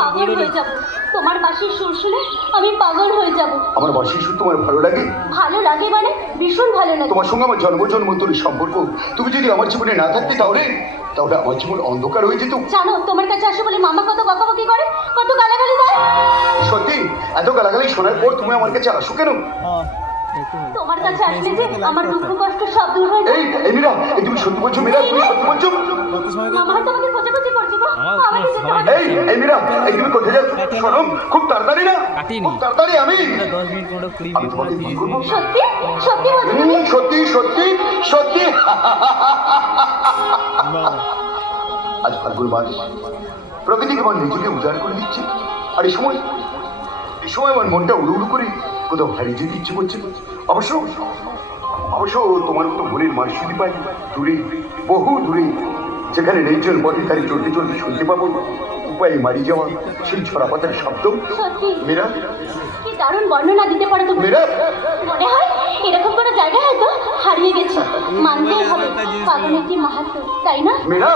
পাগল হয়ে যাব তোমার বাঁশির সুর শুনে, আমি পাগল হয়ে যাব। আমার বাঁশির সুর তোমার ভালো লাগে? ভালো লাগে মানে ভীষণ ভালো লাগে। তোমার সঙ্গে আমার জন্ম জন্মান্তরের সম্পর্ক, তুমি যদি আমার জীবনে না থাকতে তাহলে তাহলে আমার জীবন অন্ধকার হয়ে যেত। জানো তোমার কাছে আসে বলে মামা কত বকাবকি করে, কত গালাগালি দেয়। সত্যি এত গালাগালি শোনার পর তুমি আমার কাছে আসো কেন? তোমার কাছে আসলে যে আমার দুঃখ কষ্ট সব দূর হয়ে যায়। এই মীরা, এই তুমি সত্যি বলছো? মীরা তুমি সত্যি বলছো? মামা তোমাকে খোঁজাখুঁজি করছি গো, আমাকে যেতে হবে। এই মীরা, এই তুমি কোথায় যাচ্ছ? শোনো, খুব তাড়াতাড়ি না, খুব তাড়াতাড়ি। আমি তোমাকে বিয়ে করবো। সত্যি সত্যি বলছো তুমি? সত্যি সত্যি সত্যি। আজ ফাল্গুন মাস, প্রকৃতি কেমন নিজেকে উজাড় করে দিচ্ছে। আর এই সময় আমার মনটা উড়ু উড়ু করে কোথাও হারিয়ে যেতে ইচ্ছে করছে। অবশ্য অবশ্য তোমার মতো মনের মানুষ যদি পাই দূরে, বহু দূরে, যেখানে নির্জন পথে তারি চলতে চলতে শুনতে পাবো উপায়ে মারি যাওয়া সেই ছড়া পাতার শব্দ। সত্যি মীরা, কি দারুণ বর্ণনা দিতে পারো তুমি। মীরা, মনে হয় এরকম কোনো জায়গায় হয়তো হারিয়ে গেছি। মানতেই হবে পাগলের কি মাহাত্ম, তাই না? মীরা,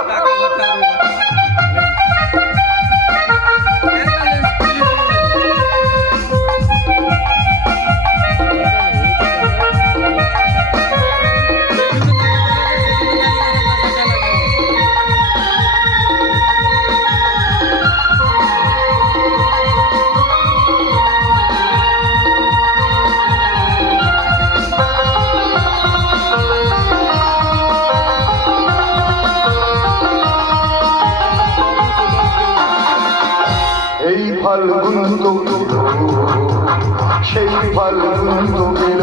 এই ফাল্গুন তো সেই ফাল্গুন তো গেল,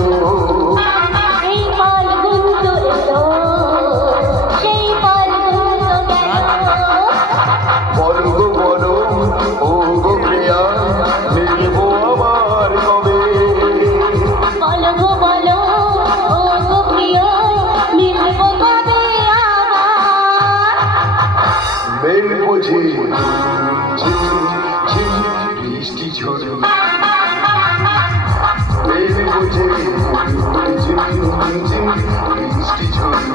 এই ফাল্গুন তো এলো, সেই ফাল্গুন তো গেল। বলো গো বলো ও গো প্রিয়া, মিলব আবার কবে? বলো গো বলো ও গো প্রিয়, মিলব কবে আবার? বেল বোঝে ঝিম ঝিম বৃষ্টি ঝরে, বেল বোঝে ঝিম ঝিম বৃষ্টি ঝরে।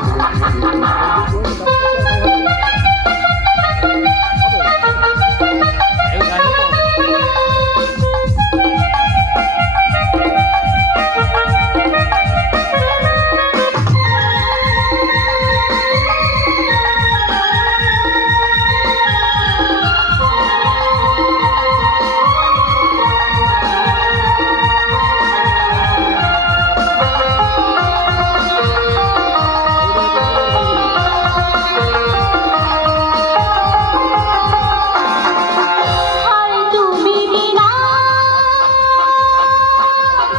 হায় তুমি বিনা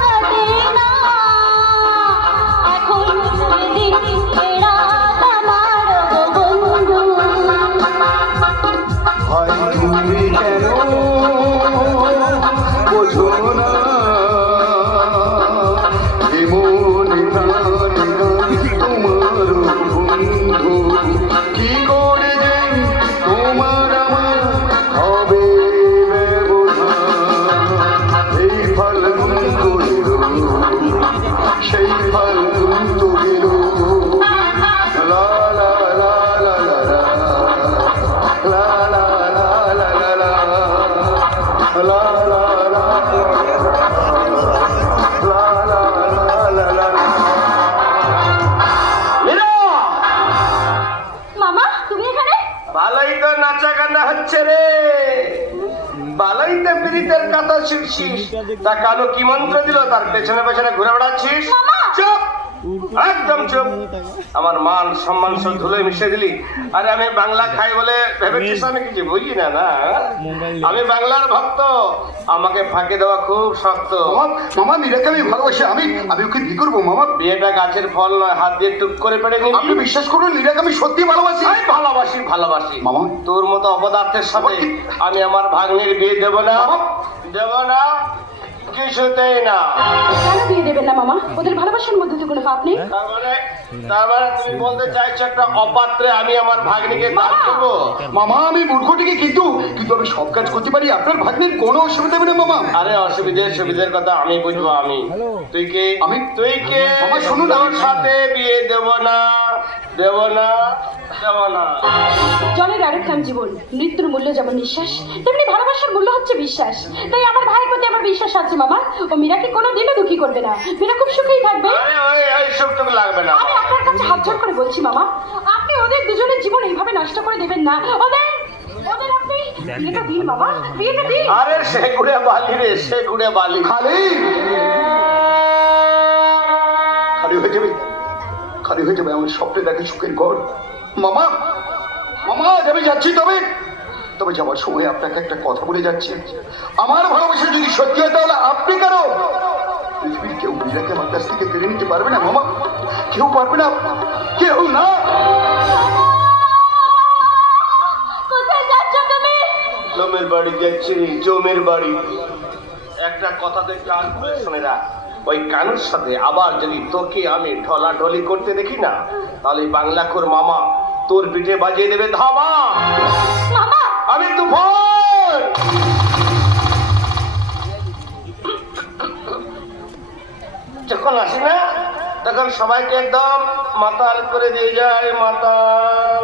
কাটে না, এখন সেদিন এরা আমার গো বন্ধু। হায় তুমি কেন বোঝো না এমন গান গান তোমার বন্ধু, কি করে যে তোমার আমার হবে ব্যবধান। এই ফাল্গুন তো এলো, সেই ফাল্গুন তো গেল, লা লা লা লা লা লা, লা লা লা লা লা লা, লা লা লা লা লা। মামা তুমি এখানে? বালাই তো নাচা গানা হচ্ছে রে, বালাই তো বিরিতের কথা শিখছিস, তা কালো কি মন্ত্র দিল তার পেছনে পেছনে ঘুরে বেড়াচ্ছিস? মামা! চুপ, একদম চুপ। আমার মান সম্মান সব ধুলোয় মিশে দিলি। আরে আমি বাংলা খাই বলে ভেবেছিস আমি কিছু বুঝি না? না, আমি বাংলার ভক্ত, আমাকে ফাঁকি দেওয়া খুব শক্ত। মামা মীরাকে আমি ভালোবাসি, আমি ওকে বিয়ে করবো। মামা বিয়েটা গাছের ফল নয়, হাত দিয়ে টুক করে পেড়ে নিবি। আপনি বিশ্বাস করুন, মীরাকে আমি সত্যি ভালোবাসি। আমি ভালোবাসি ভালোবাসি মামা। তোর মতো অপদার্থের সাথে আমি আমার ভাগ্নির বিয়ে দেব না, দেব না, কিছুতেই না। কেন বিয়ে দেবেন না মামা? ওদের ভালোবাসার মধ্যে তো কোনো পাপ নেই। তার মানে তুমি বলতে চাইছো একটা অপাত্রে আমি আমার ভাগ্নিকে দান করবো? মামা আমি মূর্খটিকে, কিন্তু আমি সব কাজ করতে পারি, আপনার ভাগ্নির কোনো অসুবিধা হবে না মামা। আরে সুবিধের কথা আমি বুঝবো। তুই কে? আমি? তুই কে? মামা শুনুন, তোর সাথে বিয়ে দেব না, দেব না, দেব না। জলের আরেক নাম জীবন, মৃত্যুর মূল্য যেমন নিঃশ্বাস, তেমনি ভালোবাসার মূল্য হচ্ছে বিশ্বাস। তাই আমার ভাইয়ের প্রতি আমার বিশ্বাস আছে মামা। ও মীরাকে কোনোদিনও দুঃখী করবে না, মীরা খুব সুখেই থাকবে। আরে ওই সুখটুকু লাগবে না। আমি আপনার কাছে হাত জোড় করে বলছি মামা, আপনি ওদের দুজনের জীবন এইভাবে নষ্ট করে দেবেন না। ওদের আপনি বিয়েটা দিন বাবা, বিয়েটা দিন। আরে সে ঘুরে বালি রে, সে ঘুরে বালি। খালি খালি হয়ে যাবে, খালি হয়ে যাবে আমার স্বপ্নে দেখে সুখের ঘর। মামা, মামা যাবে যাচ্ছি, তবে তবে যাওয়ার সময় আপনাকে একটা কথা বলে যাচ্ছি। আমার ভালোবাসা যদি সত্যি হয় তাহলে আপনি কেন, পৃথিবীর কেউ মীরাকে আমার কাছ থেকে কেড়ে নিতে পারবে না মামা, কেউ পারবে না, কেউ না। কোথায় যাচ্ছ তুমি? জমের বাড়ি যাচ্ছি রে, জমের বাড়ি। একটা কথা তুই কান করে শুনে রাখ, ওই কানুর সাথে আবার যদি তোকে আমি ঢলাঢলি করতে দেখি না, তাহলে বাংলাখোর মামা তোর পিঠে বাজিয়ে দেবে ধামা। মামা আমি তুফান। যখন আসি না তখন সবাইকে একদম মাতাল করে দিয়ে যায়, মাতাল।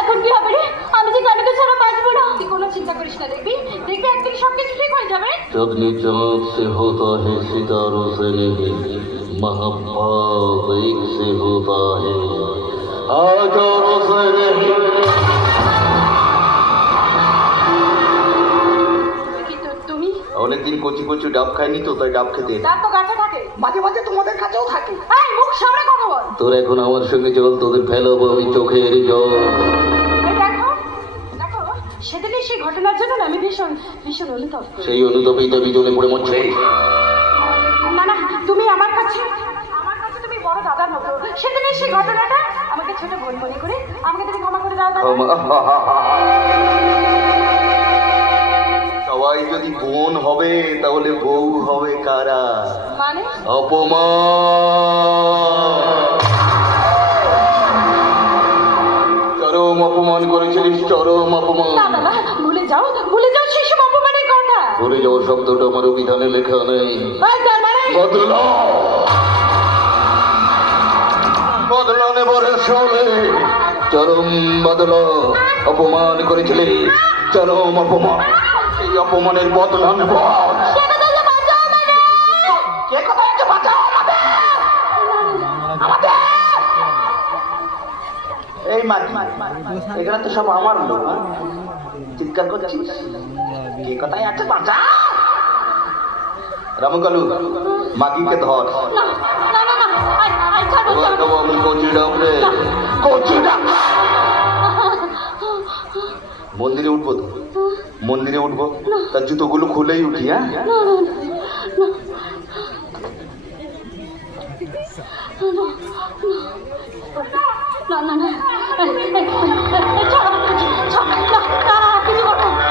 এখন কি হবে রে? আমি যে কানুকে ছাড়া বাঁচবো না। তুই কোনো চিন্তা করিস না, দেখবি দেখবি একদিন সবকিছু ঠিক হয়ে যাবে। चांदनी चमक से होता है सितारों से नहीं, महाभाव एक से होता है हजारों से नहीं। কিন্তু তুমি অনেকদিন কচি কচি ডাব খাইনি তো, তাই ডাব খেতে। তার তো গাছে থাকে, মাঝে মাঝে তোমাদের কাছেও থাকে। এই মুখ সামনে কথা বল। তোর এখন আমার সঙ্গে চল, তোদের ফেলাবো আমি চোখের জল। এই দেখো দেখো, সেদিনের সেই ঘটনার জন্য না আমি ভীষণ ভীষণ অনুতপ্ত। সেই অনুতাপেই তো বিজনে পড়ে মরছে। না না, তুমি আমার কাছে তুমি বড় দাদার মতো। সেদিনের সেই ঘটনাটা আমাকে ছোট বোন মনে করে আমাকে তুমি ক্ষমা করে দাও দাদা। সবাই যদি বোন হবে তাহলে বউ হবে কারা? মানে অপমান, চরম অপমান করেছিলিস, চরম অপমান। না দাদা, ভুলে যাও সেসব অপমানের কথা। ভুলে যাওয়ার শব্দটা আমার অভিধানে লেখা নেই। এই তার মানে বদলা বদলা নেবার চলে, চরম বদলা। অপমান করেছিলি, চরম অপমান, সেই অপমানের বদলা নেব। কে কোথায় যে বাঁচাও আমাদের? কে কোথায় যে বাঁচাও আমাদের? আমাদের এই মাটি, এখানে তো সব আমার লোক, চিৎকার করছিস, কে কোথায় আছে বাঁচা। রামকালু, মাগিকে ধর। না না না না, আই ছাড়ো ছাড়ো। আমি কচি ডাব রে, কচি ডাব। মন্দিরে উঠবো তো, মন্দিরে উঠবো, তার জুতোগুলো খুলেই উঠি। হ্যাঁ, না না না, ছাড়ো ছাড়ো, না না কিছু করো না।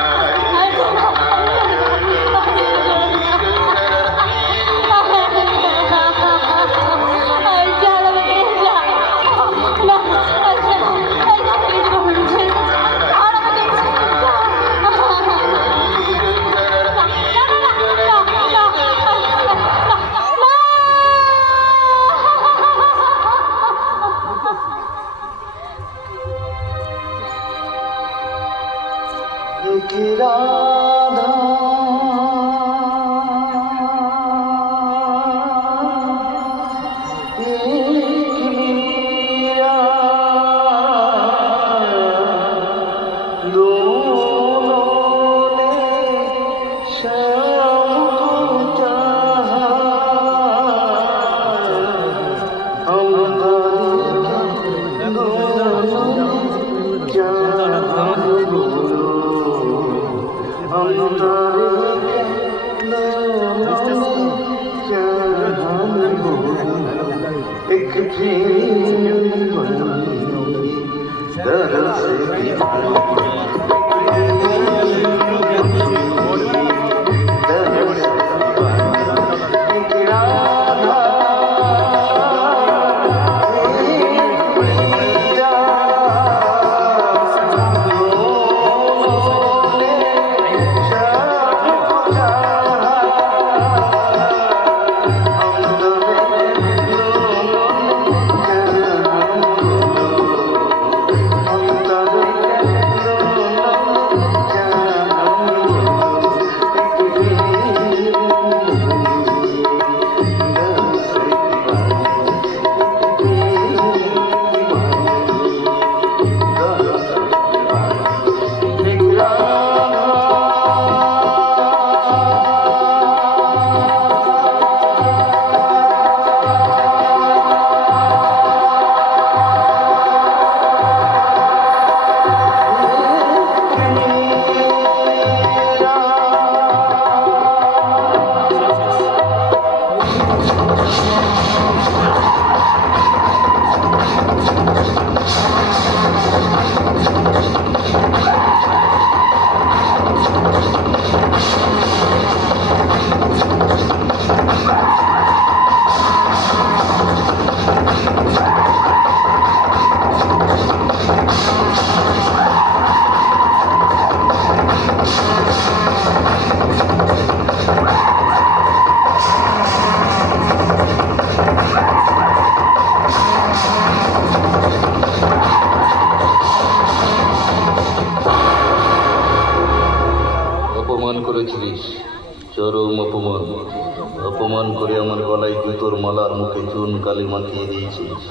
কালি মাখিয়ে দিয়েছিস,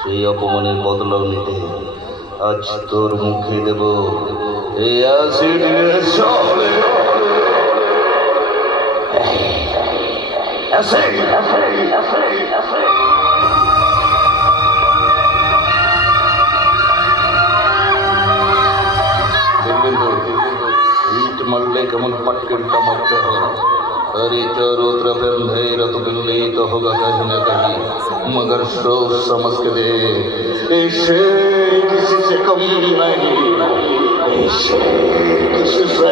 সেই অপমানের বদলাও নিতে আজ তোর মুখে দেব এই অ্যাসিড সলে। দেখবেন তো ইট मारले केमन पटकनटा मारते हो। अरे चारों तरफ अंधेरा तो बिल्ली तो होगा कहीं न कहीं, मगर सोच समझ के दे इसे किसी से कम नहीं, इसे किसी से